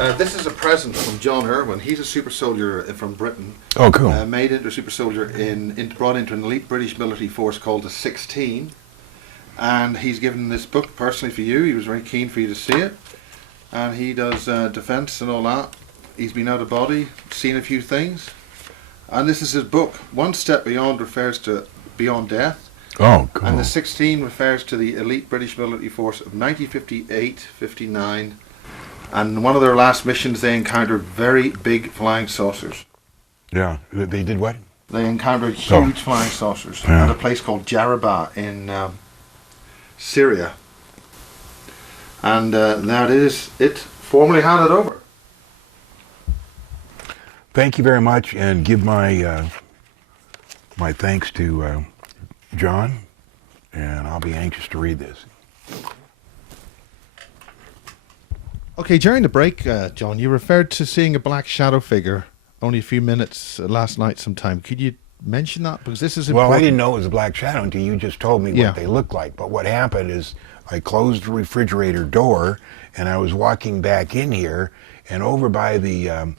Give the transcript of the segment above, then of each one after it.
This is a present from John Irwin. He's a super soldier from Britain. Oh, cool. Made into a super soldier, brought into an elite British military force called the 16. And he's given this book personally for you. He was very keen for you to see it. And he does defence and all that. He's been out of body, seen a few things. And this is his book. One Step Beyond refers to Beyond Death. Oh, cool. And the 16 refers to the elite British military force of 1958-59. And one of their last missions, they encountered very big flying saucers. Yeah, they did what? They encountered huge flying saucers at a place called Jarabah in Syria. And that is it, formally handed over. Thank you very much, and give my my thanks to John, and I'll be anxious to read this. Okay, during the break, John, you referred to seeing a black shadow figure only a few minutes last night sometime. Could you mention that? Because this is important. Well, I didn't know it was a black shadow until you just told me what they looked like. But what happened is I closed the refrigerator door, and I was walking back in here, and over by the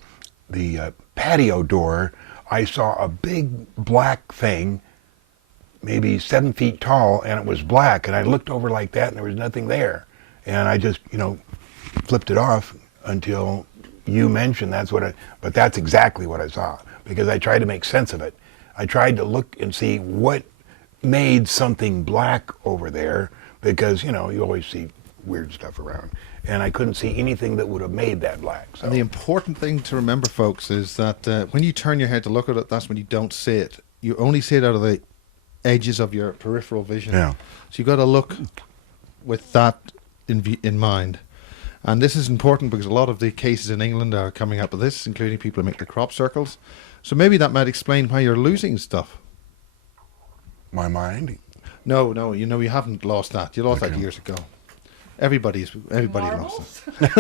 patio door, I saw a big black thing, maybe 7 feet tall, and it was black. And I looked over like that, and there was nothing there. And I just, flipped it off until you mentioned but that's exactly what I saw, because I tried to make sense of it. I tried to look and see what made something black over there, because, you always see weird stuff around, and I couldn't see anything that would have made that black. So. And the important thing to remember, folks, is that when you turn your head to look at it, that's when you don't see it. You only see it out of the edges of your peripheral vision. Yeah. So you've got to look with that in mind. And this is important because a lot of the cases in England are coming up with this, including people who make the crop circles. So maybe that might explain why you're losing stuff. My mind? No, you haven't lost that. You lost that years ago. Everybody lost it.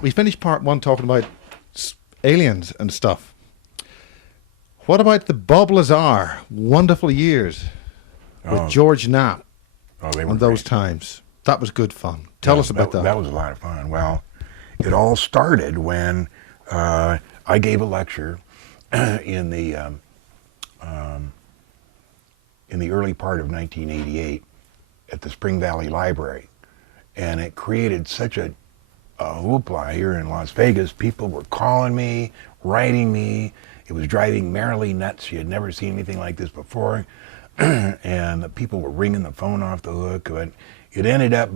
We finished part one talking about aliens and stuff. What about the Bob Lazar wonderful years with George Knapp on those times? That was good fun. Tell us about that. That was a lot of fun. Well, it all started when I gave a lecture in the early part of 1988 at the Spring Valley Library, and it created such a hoopla here in Las Vegas. People were calling me, writing me. It was driving Marilee nuts. She had never seen anything like this before. And the people were ringing the phone off the hook. But it ended up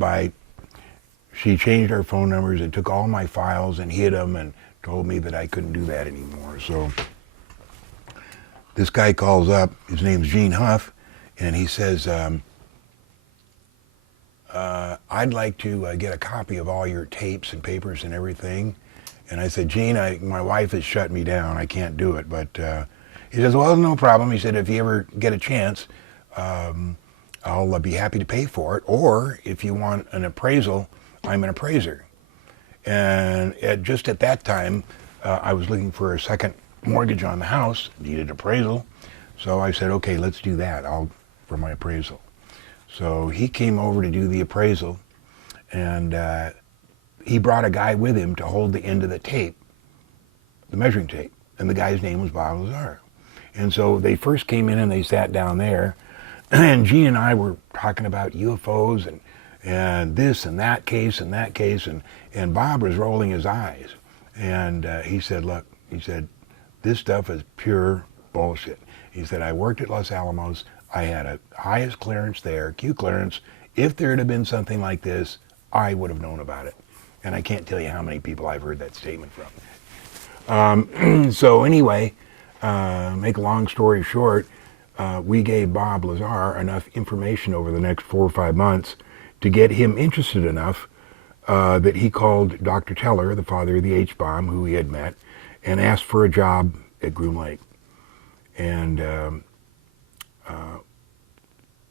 she changed our phone numbers and took all my files and hid them and told me that I couldn't do that anymore. So this guy calls up, his name's Gene Huff, and he says, I'd like to get a copy of all your tapes and papers and everything. And I said, Gene, my wife has shut me down. I can't do it. But he says, well, no problem. He said, if you ever get a chance, I'll be happy to pay for it. Or if you want an appraisal, I'm an appraiser. And just at that time, I was looking for a second mortgage on the house, needed appraisal. So I said, okay, let's do that for my appraisal. So he came over to do the appraisal, and he brought a guy with him to hold the end of the tape, the measuring tape. And the guy's name was Bob Lazar. And so they first came in and they sat down there, and Gene and I were talking about UFOs and this and that case, and Bob was rolling his eyes. And he said, look, this stuff is pure bullshit. He said, I worked at Los Alamos. I had a highest clearance there, Q clearance. If there had been something like this, I would have known about it. And I can't tell you how many people I've heard that statement from. So anyway, make a long story short, we gave Bob Lazar enough information over the next 4 or 5 months to get him interested enough that he called Dr. Teller, the father of the H-bomb, who he had met, and asked for a job at Groom Lake. And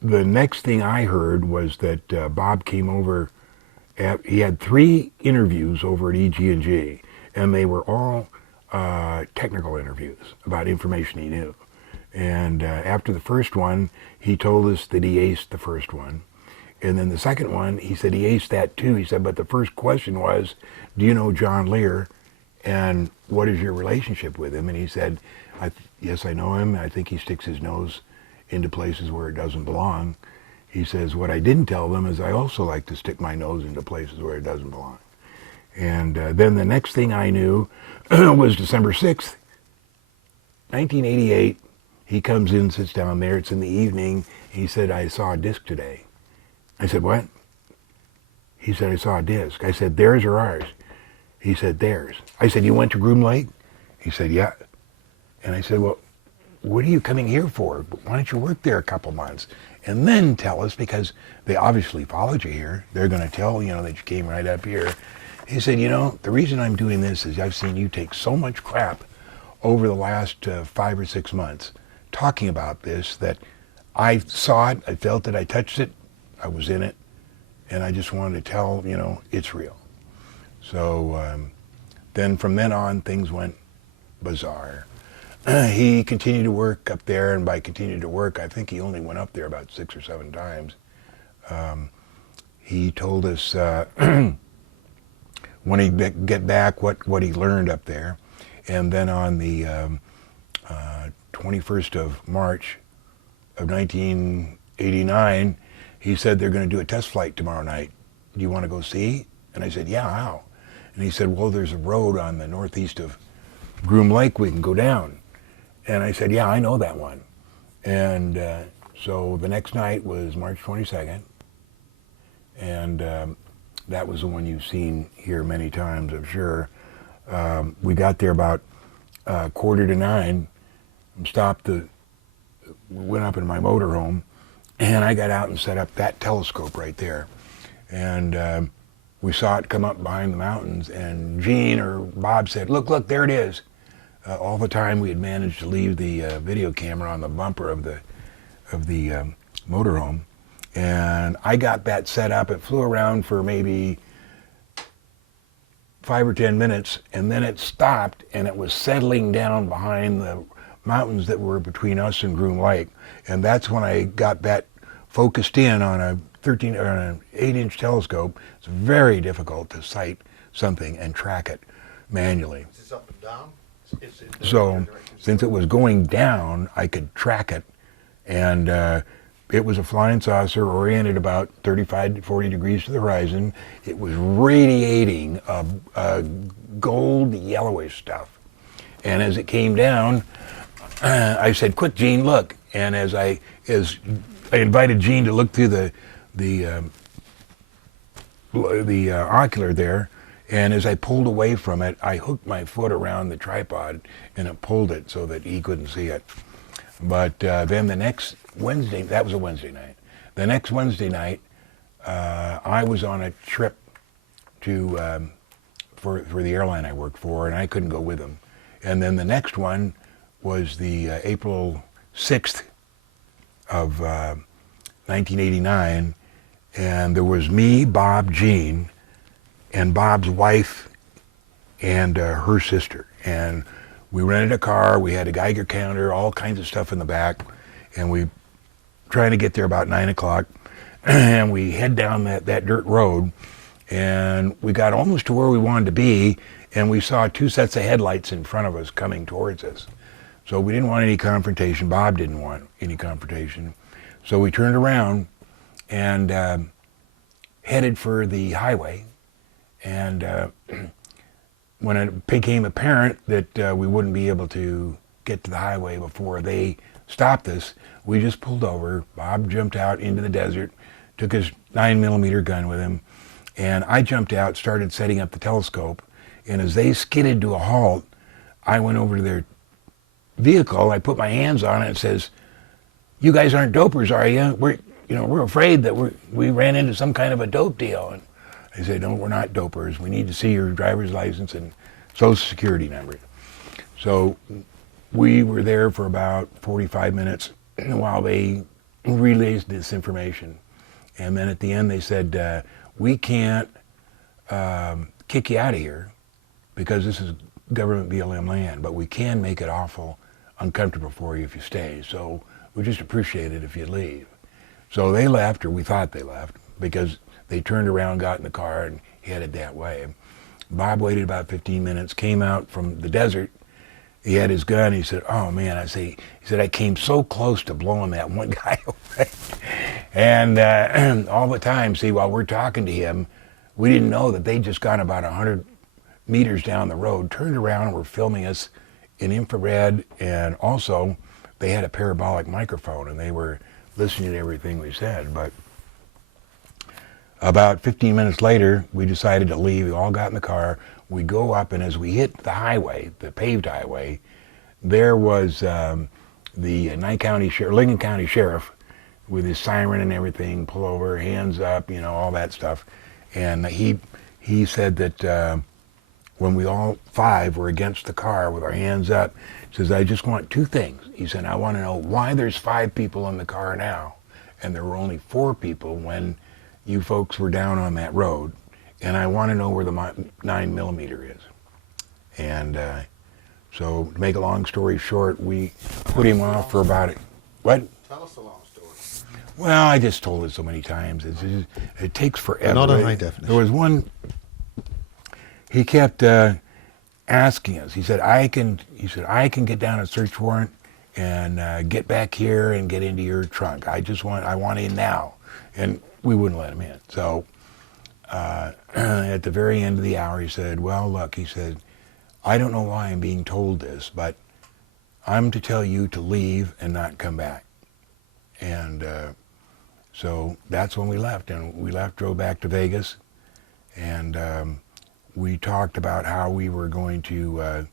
the next thing I heard was that Bob came over. He had 3 interviews over at EG&G, and they were all technical interviews about information he knew. And after the first one, he told us that he aced the first one. And then the second one, he said he aced that too. He said, but the first question was, do you know John Lear? And what is your relationship with him? And he said, yes, I know him. I think he sticks his nose into places where it doesn't belong. He says, what I didn't tell them is I also like to stick my nose into places where it doesn't belong. And then the next thing I knew was December 6th, 1988. He comes in, sits down there. It's in the evening. He said, I saw a disc today. I said, what? He said, I saw a disc. I said, theirs or ours? He said, theirs. I said, you went to Groom Lake? He said, yeah. And I said, well, what are you coming here for? Why don't you work there a couple months? And then tell us, because they obviously followed you here. They're going to tell, that you came right up here. He said, the reason I'm doing this is I've seen you take so much crap over the last 5 or 6 months talking about this that I saw it, I felt it, I touched it, I was in it, and I just wanted to tell, it's real. So then from then on, things went bizarre. He continued to work up there, and by continued to work, I think he only went up there about 6 or 7 times. He told us when he get back what he learned up there, and then on the 21st of March of 1989, he said they're going to do a test flight tomorrow night. Do you want to go see? And I said, yeah, how? And he said, well, there's a road on the northeast of Groom Lake we can go down. And I said, yeah, I know that one. And so the next night was March 22nd. And that was the one you've seen here many times, I'm sure. We got there about 8:45, went up in my motorhome, and I got out and set up that telescope right there. And we saw it come up behind the mountains, and Gene or Bob said, look, there it is. All the time we had managed to leave the video camera on the bumper of the motorhome. And I got that set up. It flew around for maybe 5 or 10 minutes, and then it stopped, and it was settling down behind the mountains that were between us and Groom Lake. And that's when I got that focused in on a 13 or an 8-inch telescope. It's very difficult to sight something and track it manually. Is this up and down? So since it was going down, I could track it, and it was a flying saucer oriented about 35 to 40 degrees to the horizon. It was radiating a gold yellowish stuff. And as it came down, I said, quick, Gene, look. And as I invited Gene to look through the ocular there, and as I pulled away from it, I hooked my foot around the tripod, and it pulled it so that he couldn't see it. But then the next Wednesday, that was a Wednesday night. The next Wednesday night, I was on a trip to for the airline I worked for, and I couldn't go with him. And then the next one was the April 6th of 1989, and there was me, Bob, Gene, and Bob's wife and her sister. And we rented a car, we had a Geiger counter, all kinds of stuff in the back, and we trying to get there about 9 o'clock, and we head down that dirt road, and we got almost to where we wanted to be, and we saw 2 sets of headlights in front of us coming towards us. So we didn't want any confrontation. Bob didn't want any confrontation. So we turned around and headed for the highway. And when it became apparent that we wouldn't be able to get to the highway before they stopped us, we just pulled over. Bob jumped out into the desert, took his 9mm gun with him, and I jumped out, started setting up the telescope. And as they skidded to a halt, I went over to their vehicle. I put my hands on it and says, "You guys aren't dopers, are you? We're afraid that we ran into some kind of a dope deal." And they said, "No, we're not dopers. We need to see your driver's license and social security number." So we were there for about 45 minutes while they relayed this information. And then at the end they said, "We can't kick you out of here because this is government BLM land, but we can make it awful uncomfortable for you if you stay. So we just appreciate it if you leave." So they left, or we thought they left. because they turned around, got in the car, and headed that way. Bob waited about 15 minutes, came out from the desert. He had his gun. He said, "Oh man," he said, "I came so close to blowing that one guy away." And all the time, see, while we're talking to him, we didn't know that they just got about 100 meters down the road, turned around, and were filming us in infrared, and also they had a parabolic microphone, and they were listening to everything we said. But about 15 minutes later, we decided to leave. We all got in the car. We go up, and as we hit the highway, the paved highway, there was the Lincoln County Sheriff with his siren and everything, pull over, hands up, all that stuff. And he said that when we all five were against the car with our hands up, he says, "I just want two things." He said, "I want to know why there's 5 people in the car now, and there were only 4 people when you folks were down on that road, and I want to know where the 9mm is." And so, to make a long story short, we put him off for about it. What? Tell us a long story. Well, I just told it so many times. It takes forever. Not a high definition. There was one. He kept asking us. He said, "I can get down a search warrant and get back here and get into your trunk. I want in now." And we wouldn't let him in. So at the very end of the hour, he said, "Well, look," he said, "I don't know why I'm being told this, but I'm to tell you to leave and not come back." And so that's when we left. And we drove back to Vegas, and we talked about how we were going to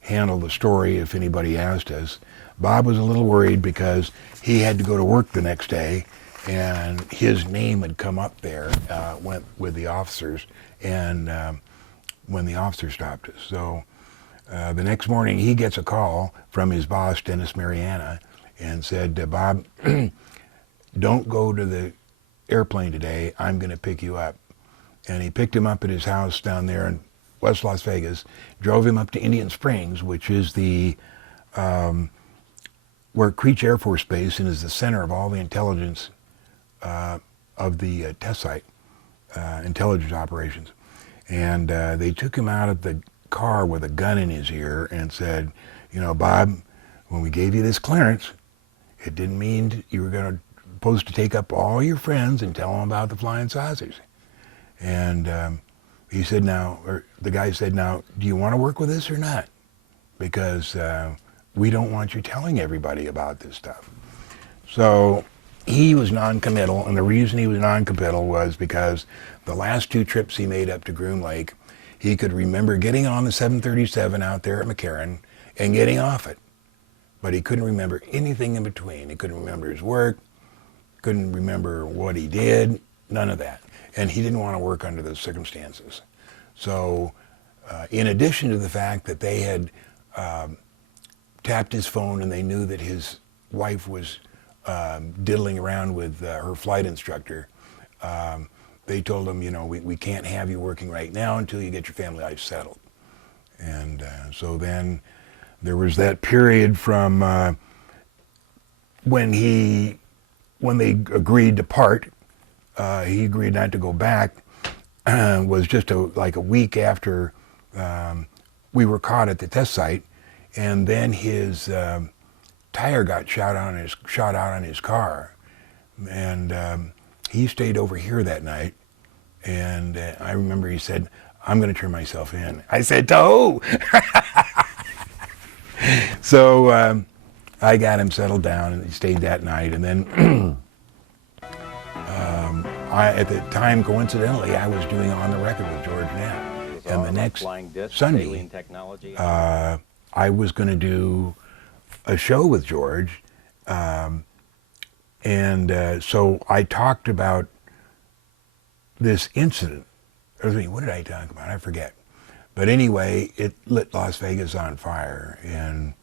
handle the story if anybody asked us. Bob was a little worried because he had to go to work the next day, and his name had come up there went with the officers, and when the officers stopped us. So the next morning he gets a call from his boss, Dennis Mariana, and said, "Bob, don't go to the airplane today. I'm going to pick you up." And he picked him up at his house down there in West Las Vegas, drove him up to Indian Springs, which is the where Creech Air Force Base, and is the center of all the intelligence of the test site, intelligence operations. And they took him out of the car with a gun in his ear and said, "Bob, when we gave you this clearance, it didn't mean you were supposed to take up all your friends and tell them about the flying saucers." And he said, the guy said, "Now, do you want to work with us or not? Because we don't want you telling everybody about this stuff." So he was non-committal, and the reason he was non-committal was because the last 2 trips he made up to Groom Lake, he could remember getting on the 737 out there at McCarran and getting off it. But he couldn't remember anything in between. He couldn't remember his work, couldn't remember what he did, none of that. And he didn't want to work under those circumstances. So in addition to the fact that they had tapped his phone and they knew that his wife was diddling around with her flight instructor, they told him, we can't have you working right now until you get your family life settled. And so then there was that period from when they agreed to part. He agreed not to go back. Was just like a week after we were caught at the test site, and then his tire got shot out on his car, and he stayed over here that night. And I remember he said, "I'm going to turn myself in." I said, "To who?" So I got him settled down, and he stayed that night, and then. At the time, coincidentally, I was doing On the Record with George Knapp. And the next Sunday, I was going to do a show with George. So I talked about this incident. What did I talk about? I forget. But anyway, it lit Las Vegas on fire. And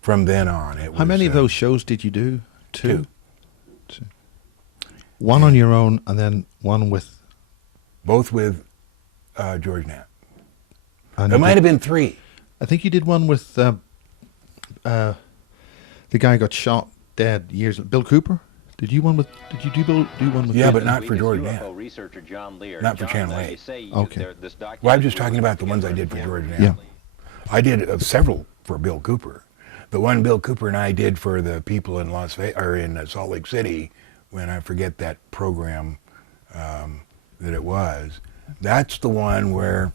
from then on, it was... How many of those shows did you do? Two. One Yeah. on your own, and then one with... Both with George Knapp. And It might have been 3. I think you did one with the guy who got shot dead years ago, Bill Cooper. Did you do one with? Yeah, Bill? but not for George Knapp. UFO researcher John Lear. Not for John, Channel you 8. say you- Okay. this documentary Well, I'm just talking was about the ones I together did for for- George Knapp. Yeah. I did several for Bill Cooper. The one Bill Cooper and I did for the people in Las Vegas or in Salt Lake City, when I forget that program that it was. That's the one where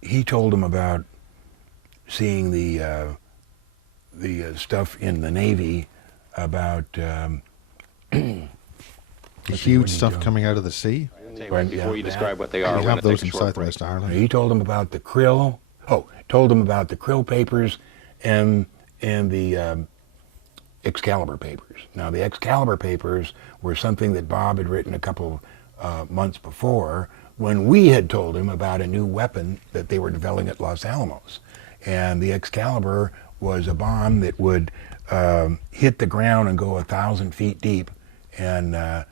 he told him about seeing the stuff in the Navy about The Let's see, huge what did stuff you do? coming out of the sea. Tell you right before Yeah, you that- describe what they We are, we're have gonna those take in a short break. Southwest Ireland. He told him about the krill. Oh, told him about the krill papers and the Excalibur papers. Now, the Excalibur papers were something that Bob had written a couple months before, when we had told him about a new weapon that they were developing at Los Alamos. And the Excalibur was a bomb that would hit the ground and go 1,000 feet deep and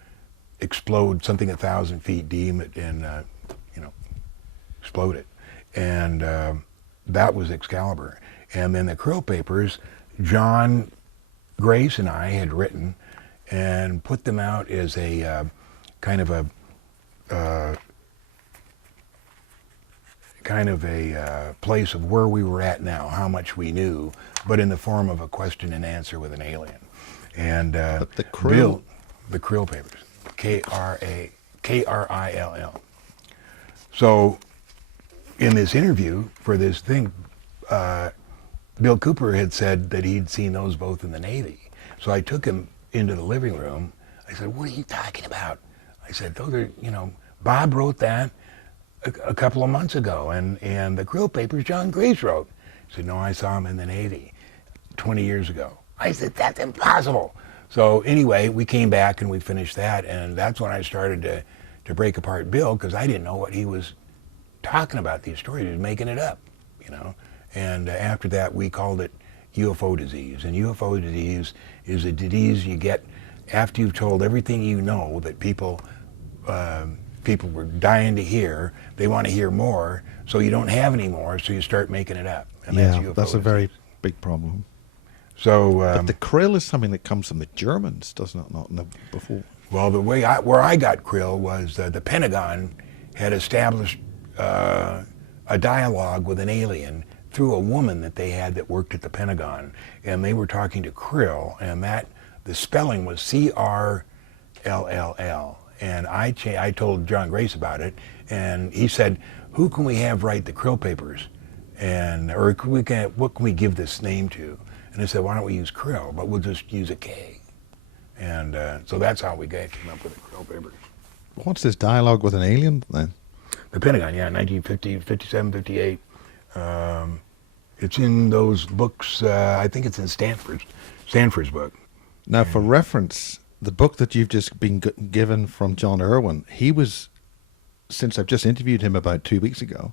explode something 1,000 feet deep and explode it. And that was Excalibur. And then the krill papers, John Grace and I had written and put them out as a kind of a place of where we were at now, how much we knew, but in the form of a question and answer with an alien. And But the krill- Bill, the krill papers, Krill. So in this interview for this thing, Bill Cooper had said that he'd seen those both in the Navy. So I took him into the living room. I said, "What are you talking about?" I said, "Those are, Bob wrote that a couple of months ago, and the krill papers John Grace wrote." He said, "No, I saw him in the Navy 20 years ago." I said, "That's impossible." So anyway, we came back and we finished that, and that's when I started to break apart Bill, because I didn't know what he was talking about, these stories. He was making it up, And after that, we called it UFO disease. And UFO disease is a disease you get after you've told everything you know that people were dying to hear. They want to hear more, so you don't have any more, so you start making it up. And Yeah, UFO that's a very disease. big problem. So, But the krill is something that comes from the Germans, doesn't it? Not before. well, the way where I got krill was the Pentagon had established a dialogue with an alien through a woman that they had that worked at the Pentagon, and they were talking to krill, and the spelling was CRLLL. And I told John Grace about it, and he said, "Who can we have write the krill papers, what can we give this name to?" And I said, "Why don't we use krill, but we'll just use a K." And so that's how we came up with the krill papers. What's this dialogue with an alien then? The Pentagon, yeah, 1950, 57, 58. It's in those books. I think it's in Stanford's book. Now, for reference, the book that you've just been given from John Irwin, he was, since I've just interviewed him about 2 weeks ago,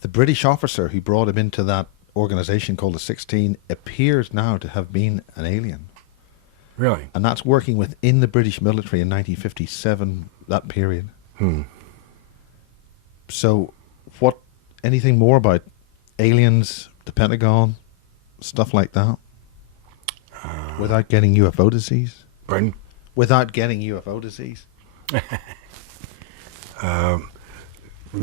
the British officer who brought him into that organization called the 16 appears now to have been an alien. Really? And that's working within the British military in 1957, that period. So, anything more about aliens, the Pentagon, stuff like that? Without getting UFO disease? Pardon? Without getting UFO disease?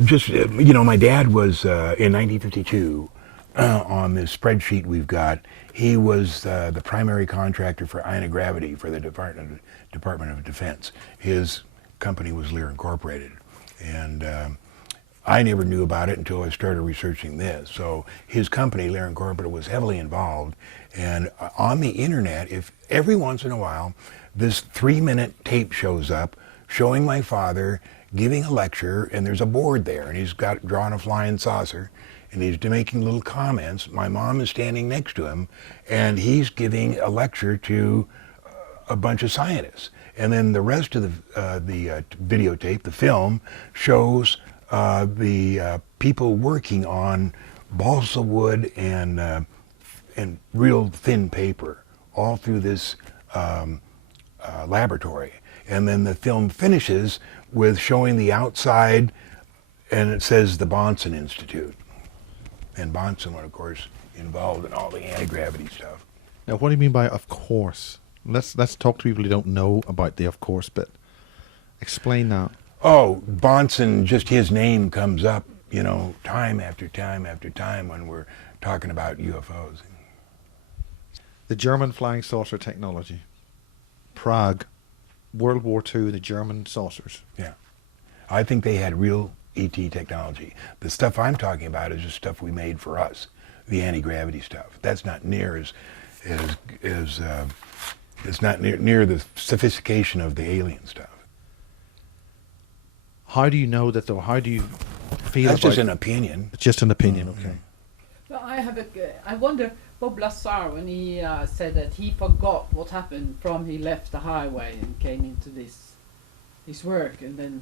Just, my dad was, in 1952, on this spreadsheet we've got, he was the primary contractor for anti-gravity for the Department of Defense. His company was Lear Incorporated. And I never knew about it until I started researching this. So his company, Lear Incorporated, was heavily involved. And on the internet, if every once in a while, this 3-minute tape shows up showing my father giving a lecture, and there's a board there, and he's got drawn a flying saucer, and he's making little comments. My mom is standing next to him, and he's giving a lecture to a bunch of scientists. And then the rest of the videotape, the film, shows the people working on balsa wood and real thin paper all through this laboratory. And then the film finishes with showing the outside, and it says the Bonson Institute. And Bonson was, of course, involved in all the anti-gravity stuff. Now, what do you mean by "of course"? Let's talk to people who don't know about the of course bit. Explain that. Oh, Bonson, just his name comes up, you know, time after time after time when we're talking about UFOs. The German flying saucer technology. Prague, World War II, the German saucers. Yeah. I think they had real ET technology. The stuff I'm talking about is just stuff we made for us, the anti-gravity stuff. That's not near it's not near the sophistication of the alien stuff. How do you know that though? How do you feel That's about just an opinion. It's just an opinion, okay. Well, I wonder, Bob Lazar, when he said that he forgot what happened from he left the highway and came into his work, and then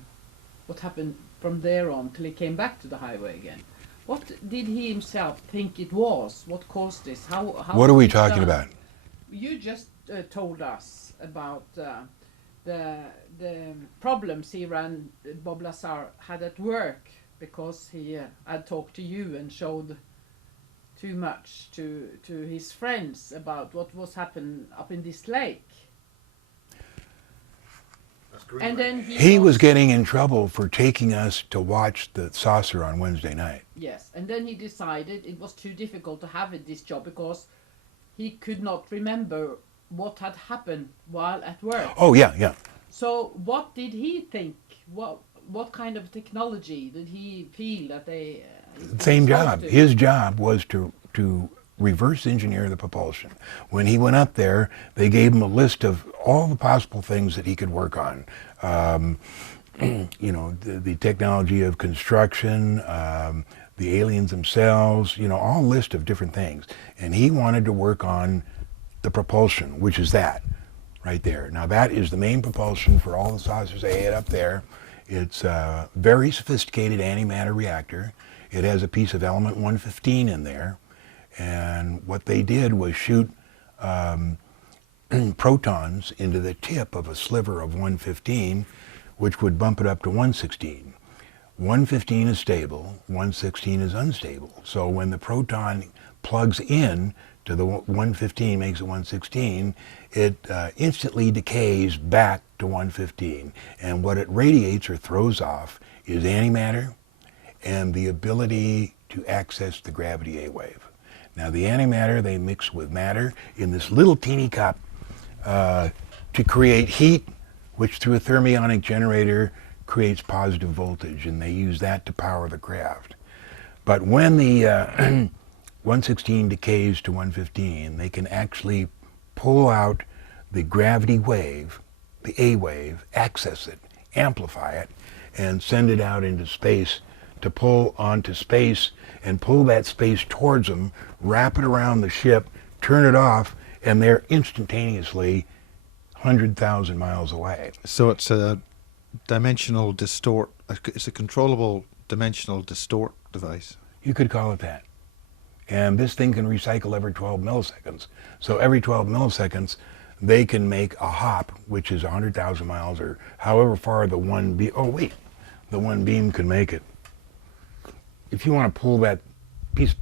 what happened from there on till he came back to the highway again. What did he himself think it was? What caused this? How What are we was it talking done? about? You just told us about the problems he ran, Bob Lazar had at work, because he had talked to you and showed too much to his friends about what was happening up in this lake. And then He was getting in trouble for taking us to watch the saucer on Wednesday night. Yes, and then he decided it was too difficult to have this job because he could not remember what had happened while at work. Oh, yeah. So what did he think? What kind of technology did he feel that they... Same job. His job was to reverse engineer the propulsion. When he went up there, they gave him a list of all the possible things that he could work on. You know, the technology of construction, the aliens themselves, you know, all a list of different things. And he wanted to work on the propulsion, which is that right there. Now that is the main propulsion for all the saucers they had up there. It's a very sophisticated antimatter reactor. It has a piece of element 115 in there. And what they did was shoot protons into the tip of a sliver of 115, which would bump it up to 116. 115 is stable, 116 is unstable. So when the proton plugs in to the 115, makes it 116, it instantly decays back to 115. And what it radiates or throws off is antimatter and the ability to access the gravity A wave. Now the antimatter they mix with matter in this little teeny cup to create heat, which through a thermionic generator creates positive voltage, and they use that to power the craft. But when the 116 decays to 115, they can actually pull out the gravity wave, the A wave, access it, amplify it, and send it out into space to pull onto space and pull that space towards them, wrap it around the ship, turn it off, and they're instantaneously 100,000 miles away. So it's a dimensional distort, it's a controllable dimensional distort device. You could call it that. And this thing can recycle every 12 milliseconds. So every 12 milliseconds, they can make a hop, which is 100,000 miles or however far the one beam, the one beam can make it. If you want to pull that piece,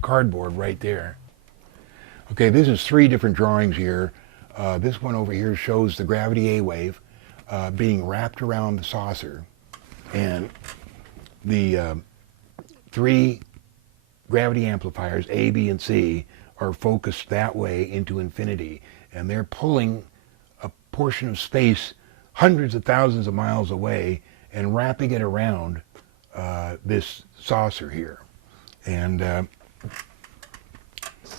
cardboard right there. Okay, this is 3 different drawings here. This one over here shows the gravity A wave being wrapped around the saucer, and the 3 gravity amplifiers, A, B, and C, are focused that way into infinity, and they're pulling a portion of space hundreds of thousands of miles away and wrapping it around this saucer here. And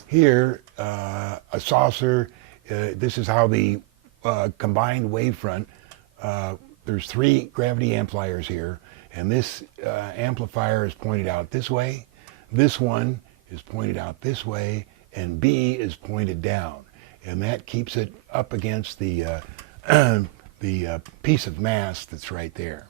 here, a saucer, this is how the combined wavefront, there's 3 gravity amplifiers here, and this amplifier is pointed out this way, this one is pointed out this way, and B is pointed down. And that keeps it up against the piece of mass that's right there.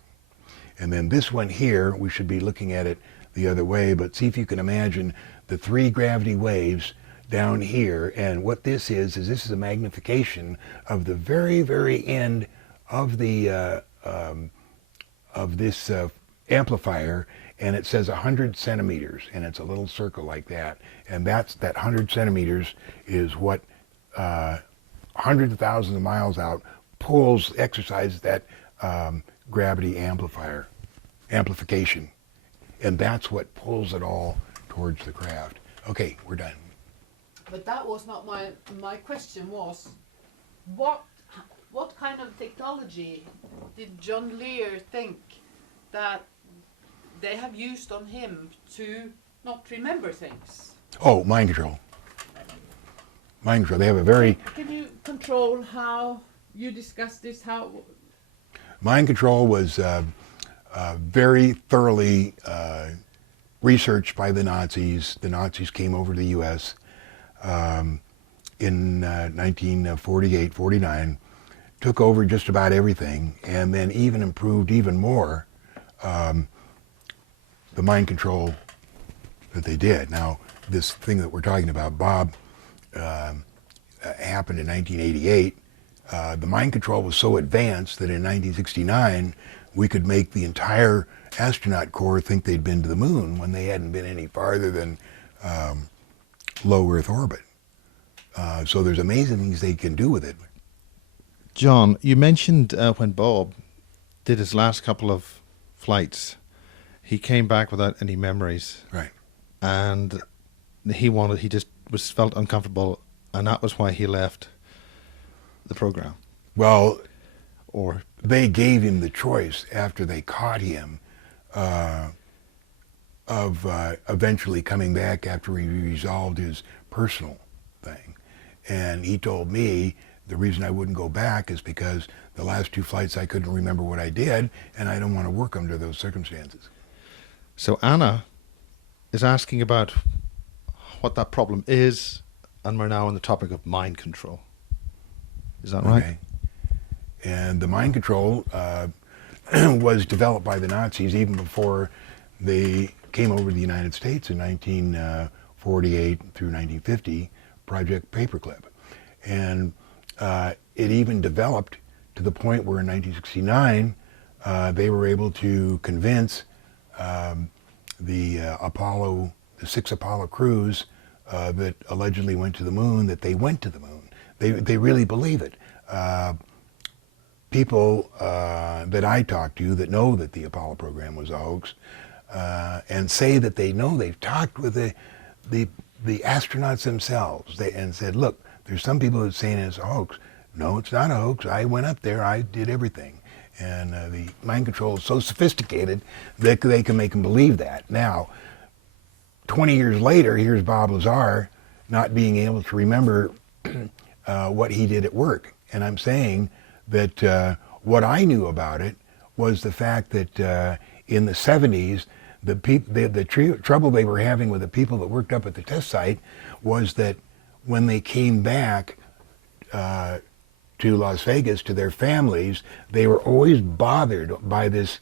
And then this one here, we should be looking at it the other way, but see if you can imagine the 3 gravity waves down here. And what this is this is a magnification of the very, very end of the of this amplifier, and it says 100 centimeters, and it's a little circle like that. And that 100 centimeters is what hundreds of thousands of miles out, pulls, exercises that gravity amplification. And that's what pulls it all towards the craft. Okay, we're done. But that was not my question. Was what kind of technology did John Lear think that they have used on him to not remember things? Oh, mind control. Mind control. They have a very... Can you control how you discuss this? How? Mind control was very thoroughly researched by the Nazis. The Nazis came over to the U.S. In 1948-49, took over just about everything, and then even improved even more the mind control that they did. Now, this thing that we're talking about, Bob, happened in 1988. The mind control was so advanced that in 1969, we could make the entire astronaut corps think they'd been to the moon when they hadn't been any farther than low Earth orbit. So there's amazing things they can do with it. John, you mentioned when Bob did his last couple of flights, he came back without any memories. Right. And he just felt uncomfortable, and that was why he left the program. Well, Or they gave him the choice after they caught him of eventually coming back after he resolved his personal thing. And he told me the reason I wouldn't go back is because the last two flights I couldn't remember what I did, and I don't want to work under those circumstances. so Anna is asking about what that problem is, and we're now on the topic of mind control. Is that right? Okay. And the mind control was developed by the Nazis even before they came over to the United States in 1948 through 1950, Project Paperclip. And it even developed to the point where in 1969 they were able to convince the six Apollo crews that allegedly went to the moon that they went to the moon. They really believe it. People that I talk to that know that the Apollo program was a hoax and say that they know, they've talked with the astronauts themselves and said, look, there's some people that are saying it's a hoax. No, it's not a hoax. I went up there. I did everything. And the mind control is so sophisticated that they can make them believe that. Now, 20 years later, here's Bob Lazar not being able to remember what he did at work. And I'm saying that what I knew about it was the fact that in the 70s, the trouble they were having with the people that worked up at the test site was that when they came back to Las Vegas to their families, they were always bothered by this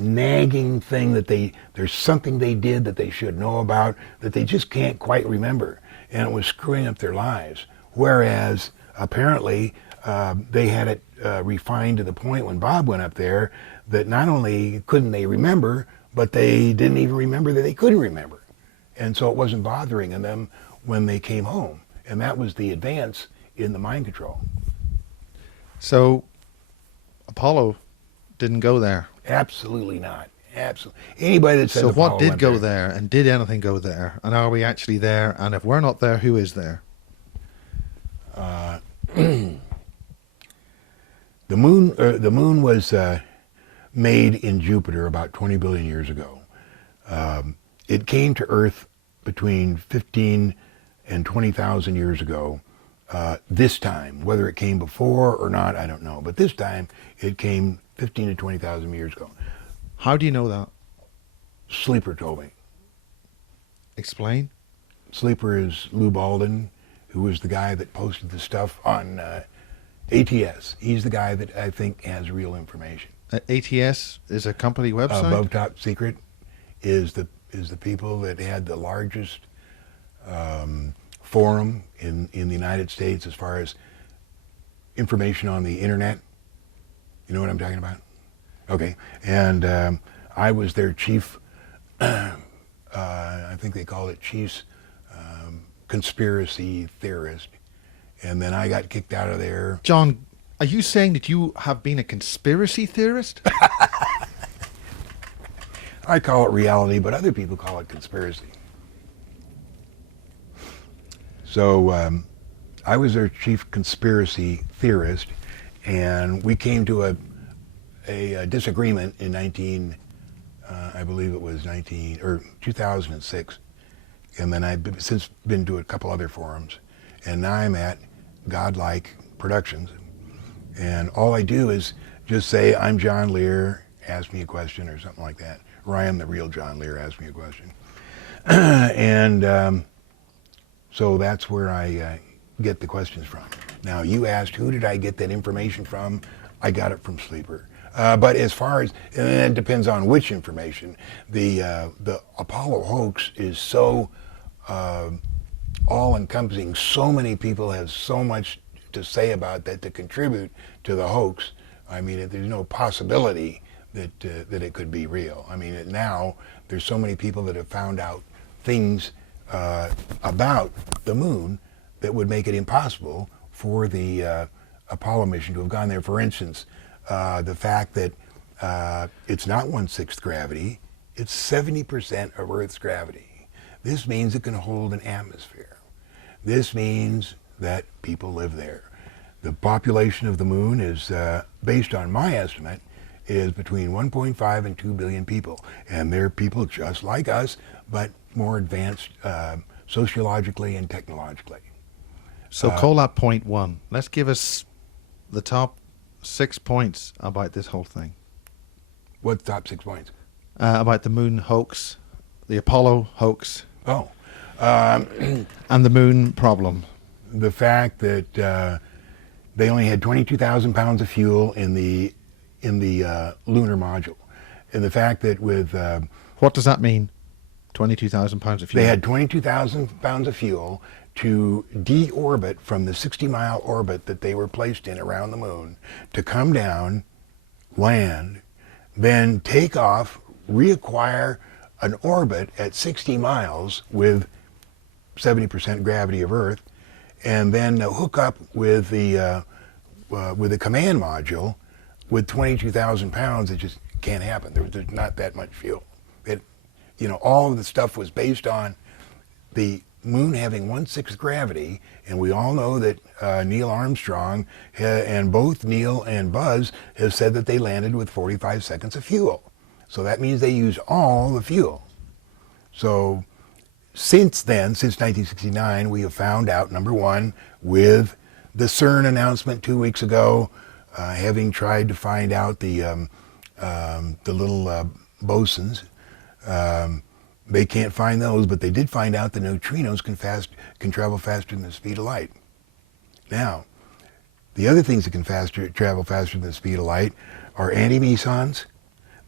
nagging thing that there's something they did that they should know about that they just can't quite remember, and it was screwing up their lives. Whereas apparently they had it refined to the point when Bob went up there that not only couldn't they remember, but they didn't even remember that they couldn't remember. And so it wasn't bothering them when they came home. And that was the advance in the mind control. So Apollo didn't go there. Absolutely not. Absolutely. Anybody that says So Apollo what did went go there, and did anything go there? And are we actually there? And if we're not there, who is there? The moon was made in Jupiter about 20 billion years ago. It came to Earth between 15 and 20,000 years ago. This time, whether it came before or not, I don't know. But this time, it came 15 to 20,000 years ago. How do you know that? Sleeper told me. Explain. Sleeper is Lou Baldwin, who was the guy that posted the stuff on ATS. He's the guy that I think has real information. ATS is a company website? Above Top Secret is the people that had the largest forum in the United States as far as information on the internet. You know what I'm talking about? Okay. And I was their chief, I think they called it chief conspiracy theorist. and then I got kicked out of there. John, are you saying that you have been a conspiracy theorist? I call it reality, but other people call it conspiracy. So I was their chief conspiracy theorist, and we came to a disagreement in I believe it was 2006, and then I've since been to a couple other forums, and now I'm at Godlike Productions, and all I do is just say, I'm John Lear, ask me a question or something like that, or I am the real John Lear, ask me a question. And so that's where I get the questions from. Now, you asked, who did I get that information from? I got it from Sleeper. But as far as, and it depends on which information, the Apollo hoax is so all-encompassing. So many people have so much to say about that, to contribute to the hoax. I mean, there's no possibility that it could be real. I mean, now there's so many people that have found out things about the moon that would make it impossible for the Apollo mission to have gone there. For instance, the fact that it's not 1/6 gravity, it's 70% of Earth's gravity. This means it can hold an atmosphere. This means that people live there. The population of the moon is, based on my estimate, is between 1.5 and 2 billion people. And they're people just like us, but more advanced sociologically and technologically. So call that point one. Let's give us the top 6 points about this whole thing. What's the top 6 points? About the moon hoax, the Apollo hoax, Oh, and the moon problem. the fact that they only had 22,000 pounds of fuel in the lunar module, and the fact that with What does that mean? 22,000 pounds of fuel. they had 22,000 pounds of fuel to deorbit from the 60-mile orbit that they were placed in around the moon, to come down, land, then take off, reacquire an orbit at 60 miles with 70% gravity of Earth, and then hook up with the command module with 22,000 pounds. It just can't happen. There's not that much fuel. All of the stuff was based on the moon having 1/6 gravity, and we all know that Neil Armstrong and both Neil and Buzz have said that they landed with 45 seconds of fuel. So that means they used all the fuel. So since then, since 1969, we have found out, number one, with the CERN announcement 2 weeks ago, having tried to find out the little bosons. They can't find those, but they did find out the neutrinos can travel faster than the speed of light. Now, the other things that can travel faster than the speed of light are anti-mesons,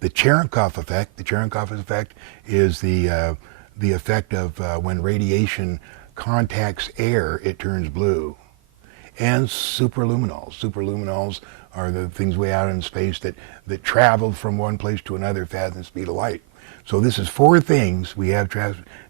the Cherenkov effect. The Cherenkov effect is the effect of when radiation contacts air, it turns blue. And superluminols. Superluminols are the things way out in space that travel from one place to another faster than the speed of light. So this is 4 things we have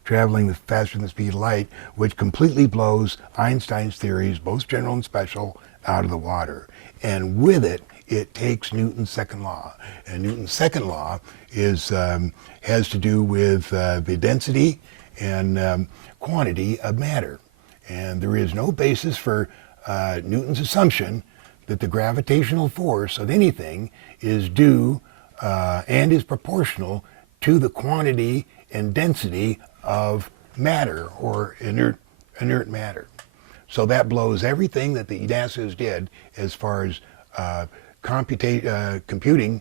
traveling faster than the speed of light, which completely blows Einstein's theories, both general and special, out of the water. And with it, it takes Newton's second law. And Newton's second law has to do with the density and quantity of matter. And there is no basis for Newton's assumption that the gravitational force of anything is due and is proportional to the quantity and density of matter, or inert matter. So that blows everything that the NASA's did as far as computing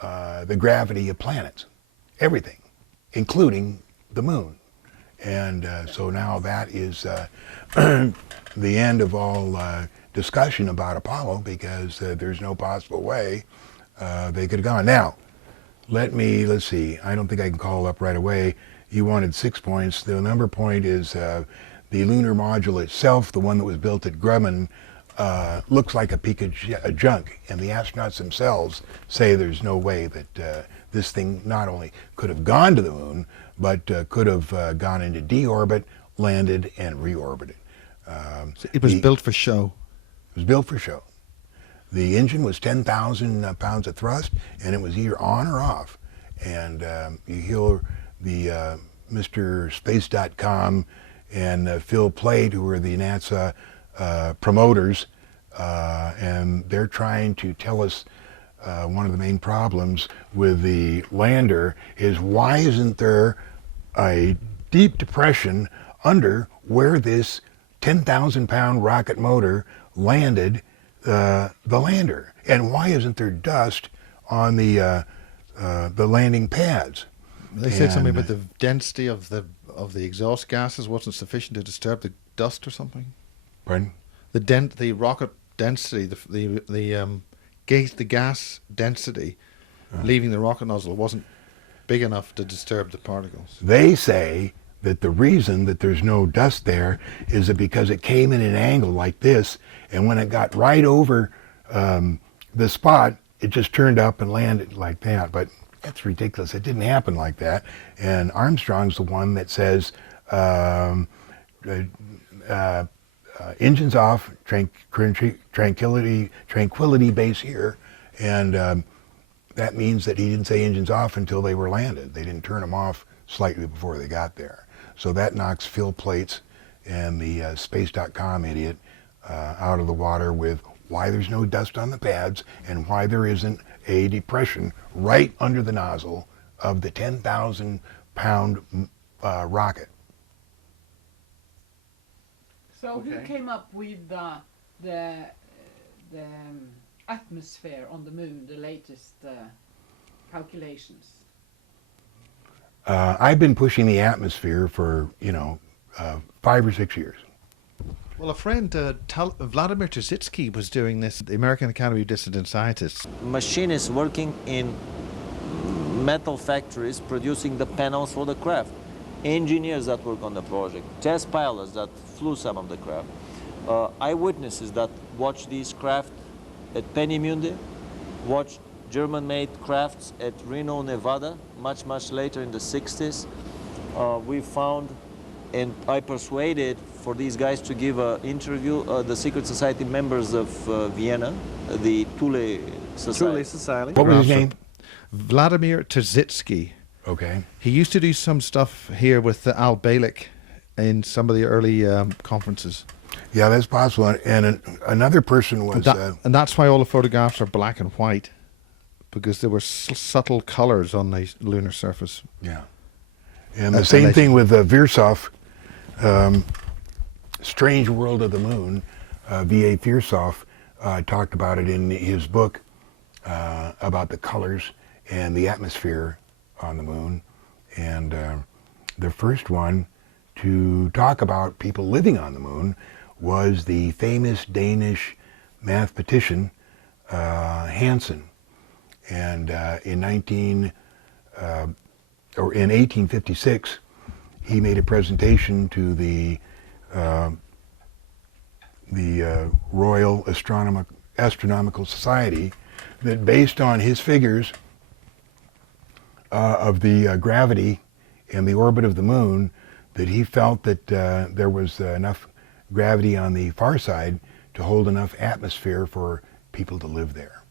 the gravity of planets, everything, including the moon. And so now that is the end of all discussion about Apollo, because there's no possible way they could have gone. Now, let's see, I don't think I can call up right away. You wanted 6 points. The number point is the lunar module itself, the one that was built at Grumman, looks like a peak of junk, and the astronauts themselves say there's no way that this thing not only could have gone to the moon, but could have gone into deorbit, landed, and reorbited. So it was the- built for show. It was built for show. The engine was 10,000 pounds of thrust, and it was either on or off. And you hear the Mr. Space.com and Phil Plait, who are the NASA promoters, and they're trying to tell us one of the main problems with the lander is why isn't there a deep depression under where this 10,000 pound rocket motor landed the lander, and why isn't there dust on the landing pads? They said something And, about the density of the exhaust gases wasn't sufficient to disturb the dust or something. Pardon? The rocket density, the gas density leaving the rocket nozzle wasn't big enough to disturb the particles. They say that the reason that there's no dust there is that because it came in an angle like this, and when it got right over the spot, it just turned up and landed like that. But that's ridiculous. It didn't happen like that. And Armstrong's the one that says engines off, tranquility base here, and that means that he didn't say engines off until they were landed. They didn't turn them off slightly before they got there. So that knocks Phil Plates and the Space.com idiot out of the water with why there's no dust on the pads and why there isn't a depression right under the nozzle of the 10,000 pound rocket. So who Okay. came up with the atmosphere on the moon, the latest calculations? I've been pushing the atmosphere for 5 or 6 years. Well, a friend, Vladimir Tzitsky, was doing this at the American Academy of Dissident Scientists. Machinists working in metal factories producing the panels for the craft, engineers that work on the project, test pilots that flew some of the craft, eyewitnesses that watched these craft at Peenemünde, watched German-made crafts at Reno, Nevada, much later in the 60s. We found, and I persuaded for these guys to give an interview, the secret society members of Vienna, the Thule Society. What was his name? Vladimir Tzitsky. Okay. He used to do some stuff here with Al Balik in some of the early conferences. Yeah, that's possible. And another person was... And that's why all the photographs are black and white, because there were subtle colors on the lunar surface. yeah. And the same thing with Virsoff, Strange World of the Moon. V.A. Virsoff talked about it in his book about the colors and the atmosphere on the moon. And the first one to talk about people living on the moon was the famous Danish mathematician Hansen. And in 1856, he made a presentation to the Royal Astronomical Society that, based on his figures of the gravity and the orbit of the moon, that he felt that there was enough gravity on the far side to hold enough atmosphere for people to live there.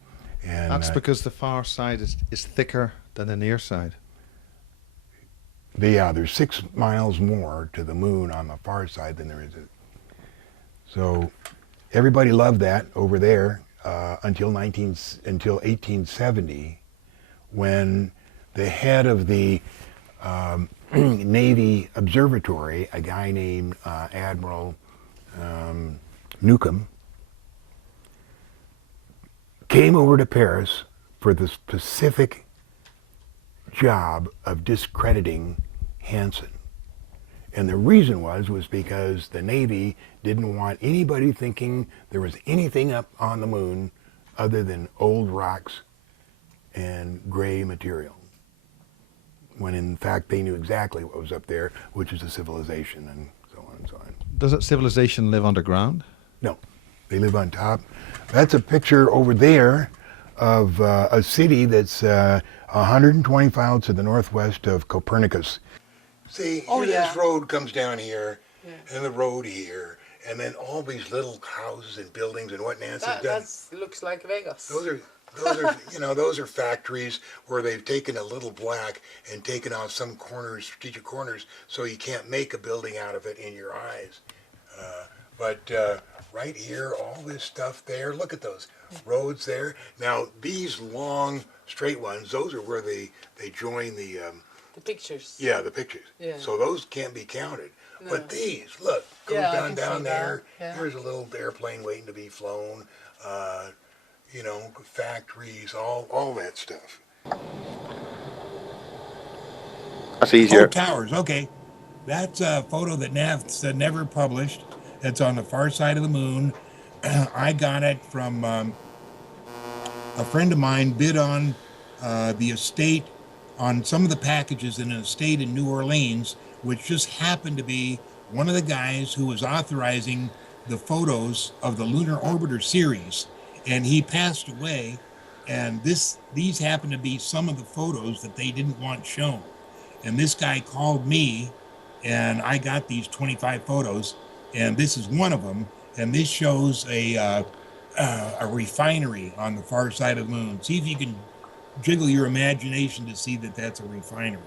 And That's because the far side is thicker than the near side. there's 6 miles more to the moon on the far side than there is. So everybody loved that over there until 1870, when the head of the Navy Observatory, a guy named Admiral Newcomb, came over to Paris for the specific job of discrediting Hansen. And the reason was because the Navy didn't want anybody thinking there was anything up on the moon other than old rocks and gray material, when in fact they knew exactly what was up there, which is a civilization, and so on and so on. Does that civilization live underground? No, they live on top. That's a picture over there of a city that's 120 miles to the northwest of Copernicus. See, Oh, here yeah. this road comes down here, Yeah. and the road here, and then all these little houses and buildings and what Nancy's That done. looks like Vegas. Those are factories where they've taken a little black and taken off some corners, strategic corners, so you can't make a building out of it in your eyes. But right here, all this stuff there, look at those roads there. Now, these long, straight ones, those are where they join the pictures. yeah, the pictures. Yeah. So those can't be counted. No. But these, look, goes Yeah, I down can see there. that. Yeah. Here's a little airplane waiting to be flown. Factories, all that stuff. That's easier. Oh, towers. Okay, that's a photo that NASA never published. That's on the far side of the moon. I got it from a friend of mine. Bid on the estate on some of the packages in an estate in New Orleans, which just happened to be one of the guys who was authorizing the photos of the Lunar Orbiter series, and he passed away. And these happen to be some of the photos that they didn't want shown. And this guy called me, and I got these 25 photos, and this is one of them. And this shows a refinery on the far side of the moon. See if you can jiggle your imagination to see that that's a refinery.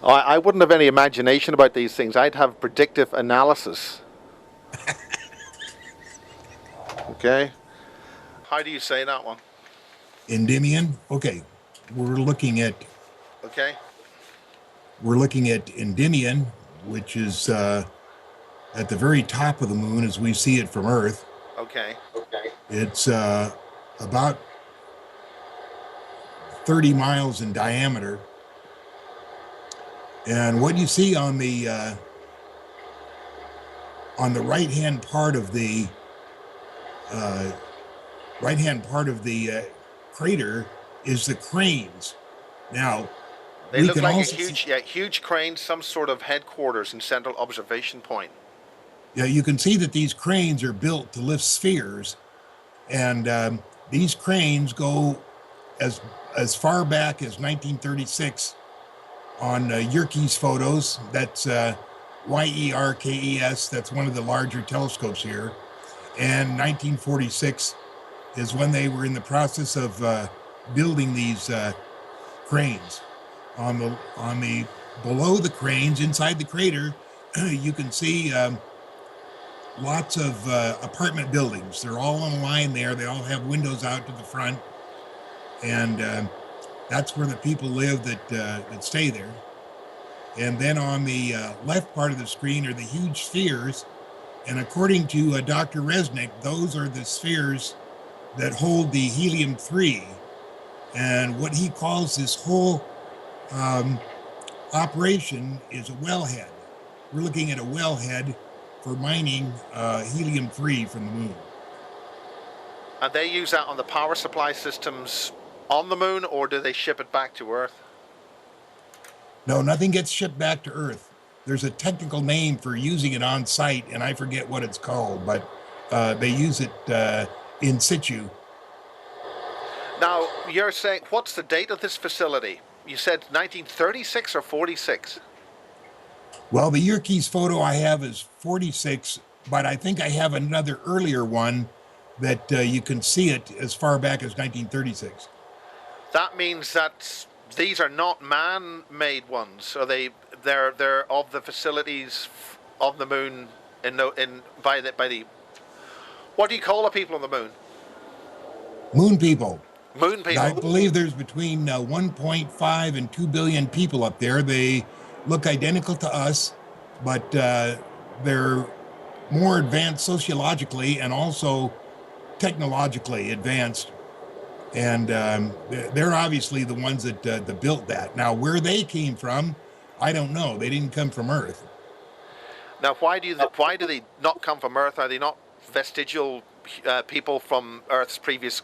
I wouldn't have any imagination about these things. I'd have predictive analysis. Okay. How do you say that one? Endymion. Okay, we're looking at Okay. Endymion, which is at the very top of the moon as we see it from Earth. Okay. It's about 30 miles in diameter. And what you see on the right-hand part of the crater is the cranes. Now, They we look can like also a huge crane, some sort of headquarters and central observation point. Yeah, you can see that these cranes are built to lift spheres, and these cranes go as far back as 1936 on Yerkes photos. That's Yerkes. That's one of the larger telescopes here. And 1946 is when they were in the process of building these cranes. On the below the cranes, inside the crater, you can see lots of apartment buildings. They're all on a line there. They all have windows out to the front, and that's where the people live that stay there. And then on the left part of the screen are the huge spheres, and according to Dr. Resnick, those are the spheres that hold the helium-3, and what he calls this whole operation is a wellhead. We're looking at a wellhead for mining helium-3 from the moon. And they use that on the power supply systems on the moon, or do they ship it back to Earth? No, nothing gets shipped back to Earth. There's a technical name for using it on site, and I forget what it's called, but they use it in situ. Now, you're saying, what's the date of this facility? You said 1936 or 46? Well, the Yerkes photo I have is 46, but I think I have another earlier one that you can see it as far back as 1936. That means that these are not man-made ones. Are they're of the facilities of the moon by the what do you call the people on the moon? Moon people. Moon people. I believe there's between 1.5 and 2 billion people up there. They look identical to us, but they're more advanced sociologically and also technologically advanced. And they're obviously the ones that built that. Now, where they came from, I don't know. They didn't come from Earth. Now, why do they not come from Earth? Are they not vestigial people from Earth's previous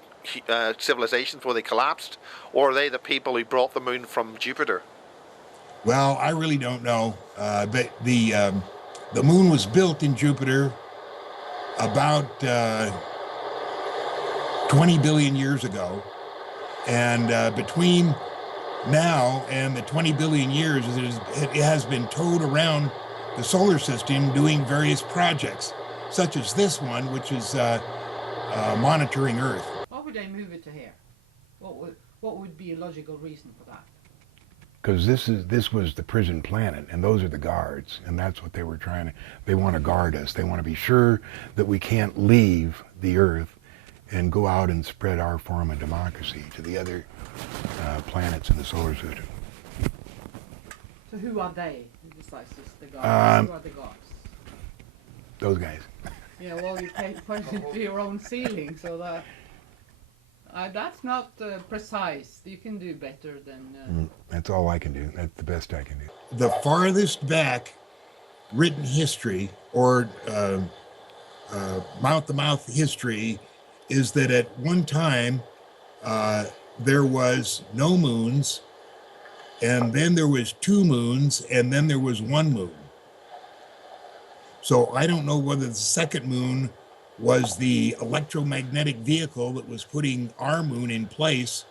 civilization before they collapsed, or are they the people who brought the moon from Jupiter? Well, I really don't know. But the moon was built in Jupiter about 20 billion years ago, and between now and the 20 billion years, it has been towed around the solar system doing various projects. such as this one, which is monitoring Earth. Why would they move it to here? What would be a logical reason for that? Because this was the prison planet, and those are the guards, and that's what they were trying to. They want to guard us. They want to be sure that we can't leave the Earth and go out and spread our form of democracy to the other planets in the solar system. So who are they? Besides just the guards, who are the guards? Those guys. Yeah, well, you point it to your own ceiling, so that's not precise. You can do better than... That's all I can do. That's the best I can do. The farthest back written history, or mouth-to-mouth history, is that at one time there was no moons, and then there was 2 moons, and then there was 1 moon. So I don't know whether the second moon was the electromagnetic vehicle that was putting our moon in place,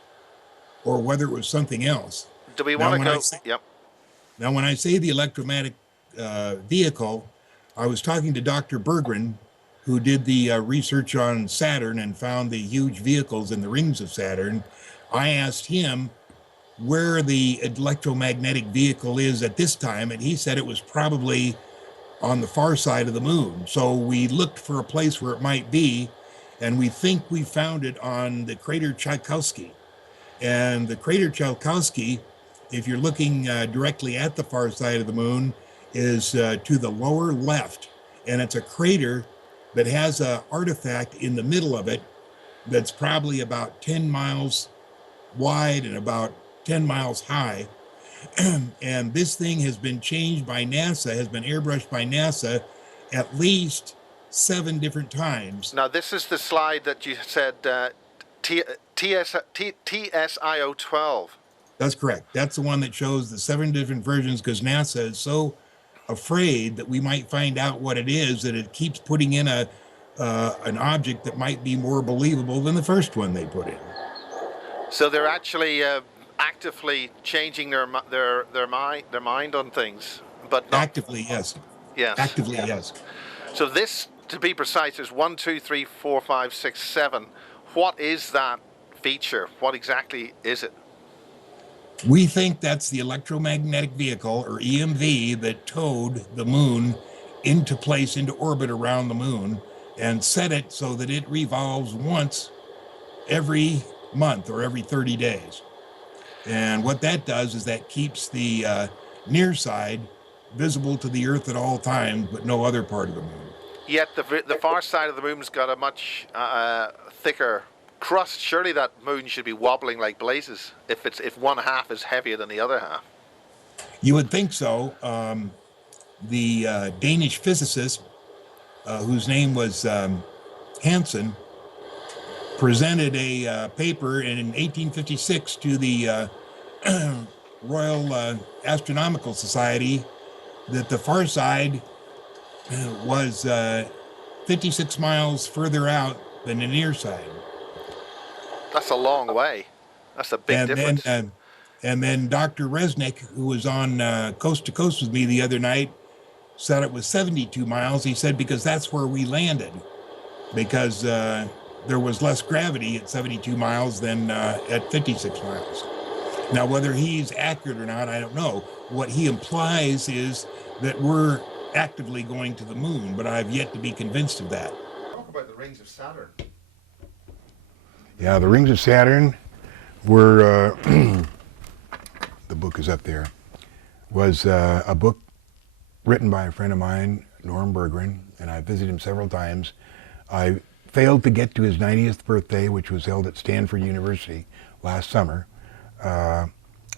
or whether it was something else. Do we want to go? Yep. Now, when I say the electromagnetic vehicle, I was talking to Dr. Berggren, who did the research on Saturn and found the huge vehicles in the rings of Saturn. I asked him where the electromagnetic vehicle is at this time, and he said it was probably on the far side of the moon. So we looked for a place where it might be, and we think we found it on the crater Tchaikovsky. And the crater Tchaikovsky, if you're looking directly at the far side of the moon, is to the lower left. And it's a crater that has an artifact in the middle of it that's probably about 10 miles wide and about 10 miles high. And this thing has been changed by NASA, has been airbrushed by NASA at least 7 different times. Now, this is the slide that you said TSIO 12. That's correct. That's the one that shows the 7 different versions, because NASA is so afraid that we might find out what it is that it keeps putting in an object that might be more believable than the first one they put in. So they're actually actively changing their mind on things, but not Actively, yes. Yes. Actively, yes. So this, to be precise, is 1, 2, 3, 4, 5, 6, 7. What is that feature? What exactly is it? We think that's the electromagnetic vehicle, or EMV, that towed the moon into place, into orbit around the moon, and set it so that it revolves once every month or every 30 days. And what that does is that keeps the near side visible to the Earth at all times, but no other part of the moon. Yet the far side of the moon's got a much thicker crust. Surely that moon should be wobbling like blazes if one half is heavier than the other half. You would think so. The Danish physicist, whose name was Hansen, presented a paper in 1856 to the Royal Astronomical Society that the far side was 56 miles further out than the near side. That's a long way. That's a big difference. And then Dr. Resnick, who was on Coast to Coast with me the other night, said it was 72 miles. He said because that's where we landed, because there was less gravity at 72 miles than at 56 miles. Now, whether he's accurate or not, I don't know. What he implies is that we're actively going to the moon, but I've yet to be convinced of that. Talk about the rings of Saturn. Yeah, the rings of Saturn were, the book is up there, was a book written by a friend of mine, Norm Berggren, and I visited him several times. I failed to get to his 90th birthday, which was held at Stanford University last summer.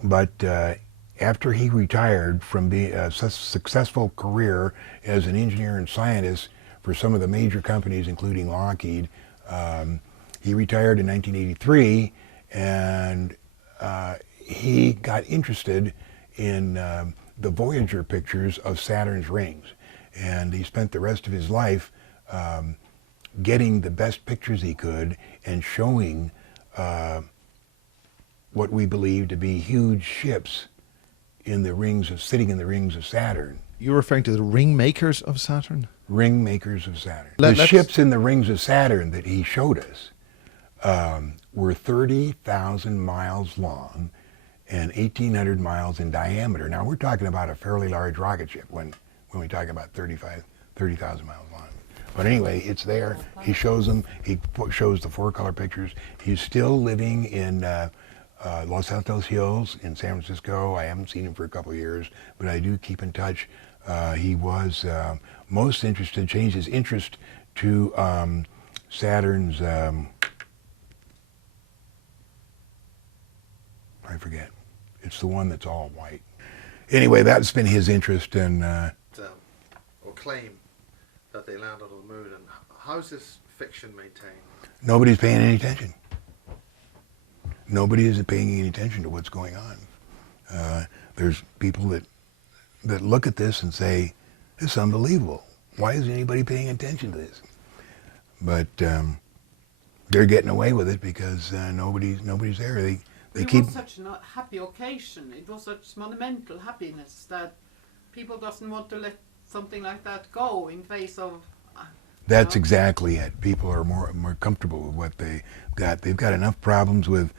But after he retired from a successful career as an engineer and scientist for some of the major companies, including Lockheed, he retired in 1983, and he got interested in the Voyager pictures of Saturn's rings. And he spent the rest of his life getting the best pictures he could and showing what we believe to be huge ships in the rings of, sitting in the rings of Saturn. You're referring to the ring makers of Saturn? ring makers of Saturn. Let's- The ships in the rings of Saturn that he showed us were 30,000 miles long and 1,800 miles in diameter. Now we're talking about a fairly large rocket ship when we talk about 30,000 miles long. But anyway, it's there. He shows them. He shows the 4-color pictures. He's still living in Los Altos Hills in San Francisco. I haven't seen him for a couple of years, but I do keep in touch. He was most interested, changed his interest to Saturn's, I forget. It's the one that's all white. Anyway, that's been his interest in... or claim that they landed on the moon, and how's this fiction maintained? Nobody's paying any attention. Nobody is paying any attention to what's going on. There's people that look at this and say, "This is unbelievable. Why isn't anybody paying attention to this?" But they're getting away with it because nobody's there. They It keep. was such a happy occasion. It was such monumental happiness that people doesn't want to let something like that go in face of. That's exactly it. People are more comfortable with what they got. They've got enough problems with,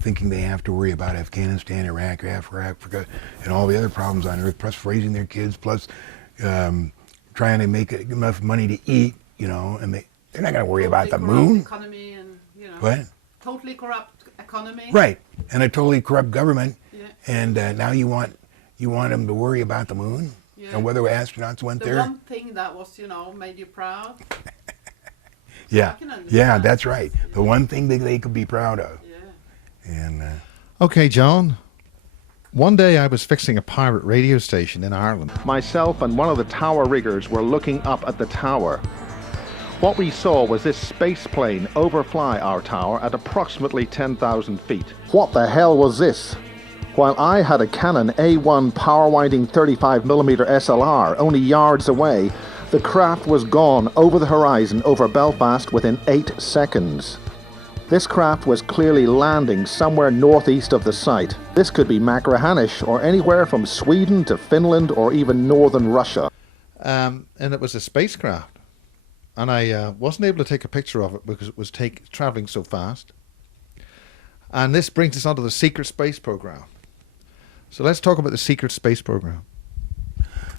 thinking they have to worry about Afghanistan, Iraq, Africa, and all the other problems on Earth, plus raising their kids, plus trying to make enough money to eat, and they're not going to worry about the moon. Economy and, What? totally corrupt economy. Right, and a totally corrupt government, Yeah. and now you want them to worry about the moon, Yeah. and whether astronauts went The there. one thing that was, made you proud. Yeah, I can yeah, understand. that's right. The one thing that they could be proud of, Yeah. and. Okay, John. One day I was fixing a pirate radio station in Ireland. Myself and one of the tower riggers were looking up at the tower. What we saw was this space plane overfly our tower at approximately 10,000 feet. What the hell was this? While I had a Canon A1 power-winding 35mm SLR only yards away, the craft was gone over the horizon over Belfast within 8 seconds. This craft was clearly landing somewhere northeast of the site. This could be Machrihanish or anywhere from Sweden to Finland or even northern Russia. And it was a spacecraft. And I wasn't able to take a picture of it because it was traveling so fast. And this brings us onto the secret space program. So let's talk about the secret space program.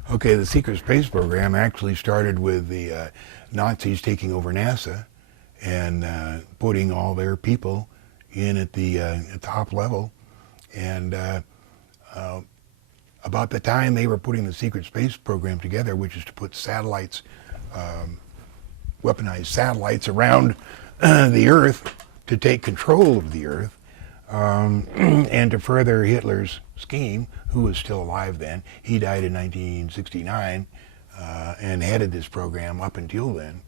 Okay, the secret space program actually started with the Nazis taking over NASA and putting all their people in at the top level. And about the time they were putting the secret space program together, which is to put satellites, weaponized satellites around the Earth to take control of the Earth, and to further Hitler's scheme, who was still alive then. He died in 1969 and headed this program up until then.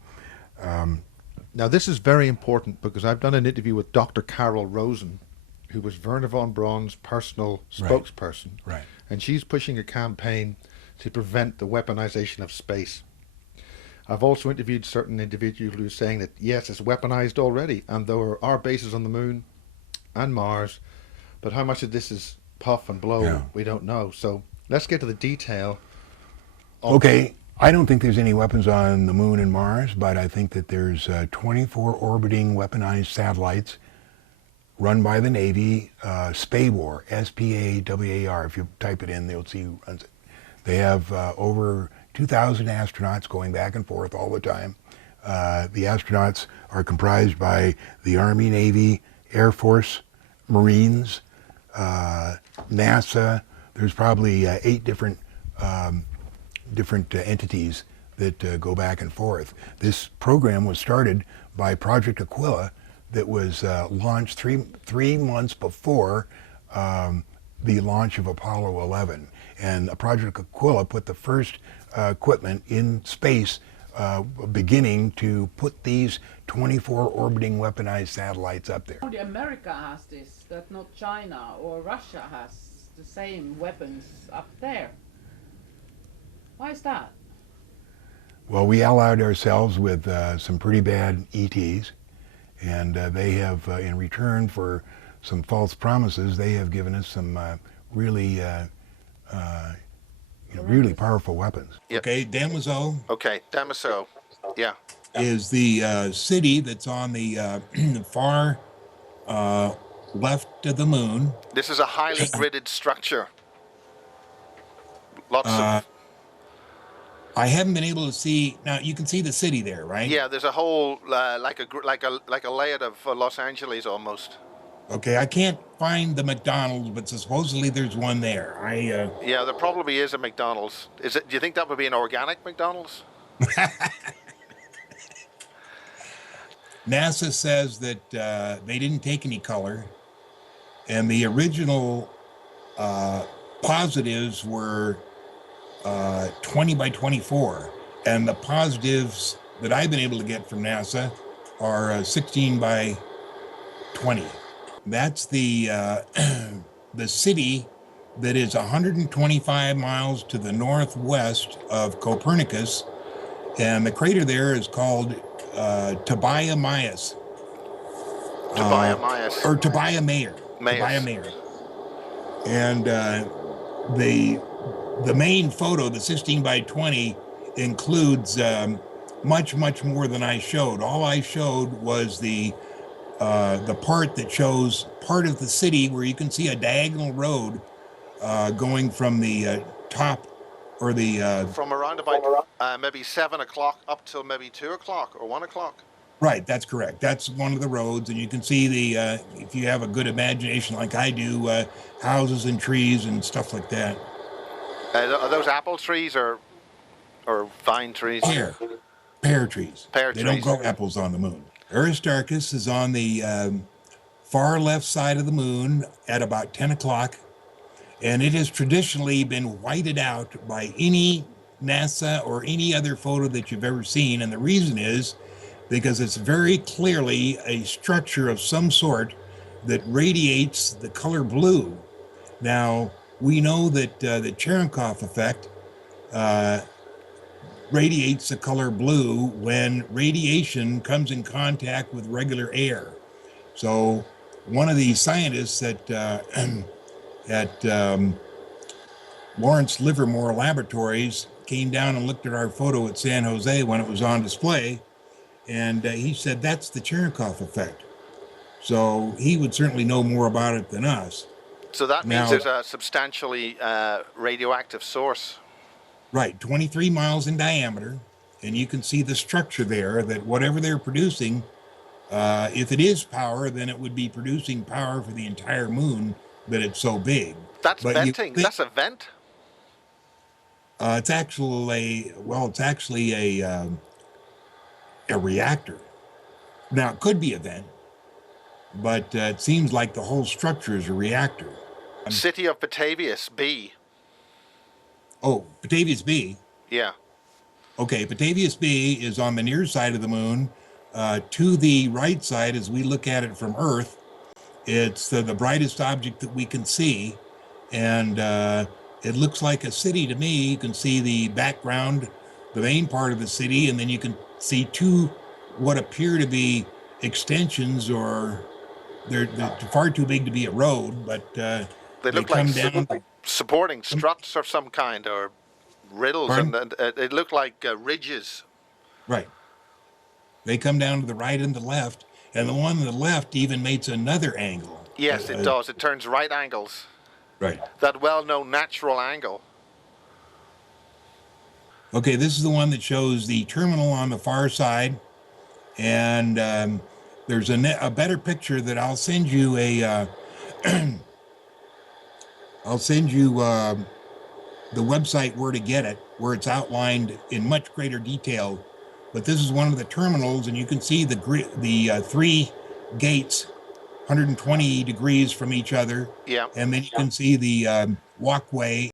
Now this is very important because I've done an interview with Dr. Carol Rosen, who was Werner von Braun's personal spokesperson. Right. And she's pushing a campaign to prevent the weaponization of space. I've also interviewed certain individuals who are saying that yes, it's weaponized already, and there are bases on the moon and Mars, but how much of this is puff and blow, we don't know. So let's get to the detail. Okay, I don't think there's any weapons on the moon and Mars, but I think that there's 24 orbiting weaponized satellites run by the Navy, SPAWAR, S-P-A-W-A-R. If you type it in, they'll see who runs it. They have over 2,000 astronauts going back and forth all the time. The astronauts are comprised by the Army, Navy, Air Force, Marines, NASA. There's probably 8 different entities that go back and forth. This program was started by Project Aquila that was launched three months before the launch of Apollo 11. And Project Aquila put the first equipment in space beginning to put these 24 orbiting weaponized satellites up there. Only America has this, that not China or Russia has the same weapons up there. Why is that? Well, we allied ourselves with some pretty bad ETs, and they have, in return for some false promises, they have given us some really, really powerful weapons. Yep. Okay, Damaso Okay, Damaso. Yeah. is the city that's on the far left of the moon. This is a highly gridded structure. Lots of... I haven't been able to see. Now you can see the city there, right? Yeah, there's a whole like a layout of Los Angeles almost. Okay, I can't find the McDonald's, but supposedly there's one there. Yeah, there probably is a McDonald's. Is it? Do you think that would be an organic McDonald's? NASA says that they didn't take any color, and the original positives were 20 by 24, and the positives that I've been able to get from NASA are 16 by 20. That's the the city that is 125 miles to the northwest of Copernicus, and the crater there is called Tobias Myers. Tobias Myers. Or Tobias Mayer. Myers. Tobias Mayer. And the main photo, the 16 by 20, includes much more than I showed. All I showed was the part that shows part of the city where you can see a diagonal road going from the top or the From around about maybe 7 o'clock up till maybe 2 o'clock or 1 o'clock. right, that's correct. That's one of the roads, and you can see the if you have a good imagination like I do, houses and trees and stuff like that. Are those apple trees or vine trees? Pear trees. Pear they trees. don't grow apples on the moon. Aristarchus is on the far left side of the moon at about 10 o'clock, and it has traditionally been whited out by any NASA or any other photo that you've ever seen, and the reason is because it's very clearly a structure of some sort that radiates the color blue. Now, we know that the Cherenkov effect radiates the color blue when radiation comes in contact with regular air. So one of the scientists at Lawrence Livermore Laboratories came down and looked at our photo at San Jose when it was on display, and he said that's the Cherenkov effect. So he would certainly know more about it than us. So that means Now, there's a substantially radioactive source. Right, 23 miles in diameter, and you can see the structure there that whatever they're producing, if it is power, then it would be producing power for the entire moon, that it's so big. That's But venting. That's a vent. It's actually a reactor. Now, it could be a vent, but it seems like the whole structure is a reactor. City of Batavius B. Oh, Batavius B. Yeah. Okay, Batavius B is on the near side of the moon. To the right side, as we look at it from Earth, it's the brightest object that we can see, and it looks like a city to me. You can see the background, the main part of the city, and then you can see two what appear to be extensions, or they're far too big to be a road, but They look like supporting struts of some kind, or riddles, Pardon? and they look like ridges. Right. They come down to the right and the left, and the one on the left even makes another angle. Yes, it does. It turns right angles. Right. That well-known natural angle. Okay, this is the one that shows the terminal on the far side, and there's a better picture that I'll send you I'll send you the website where to get it, where it's outlined in much greater detail. But this is one of the terminals, and you can see the three gates, 120 degrees from each other. Yeah. And then you can see the walkway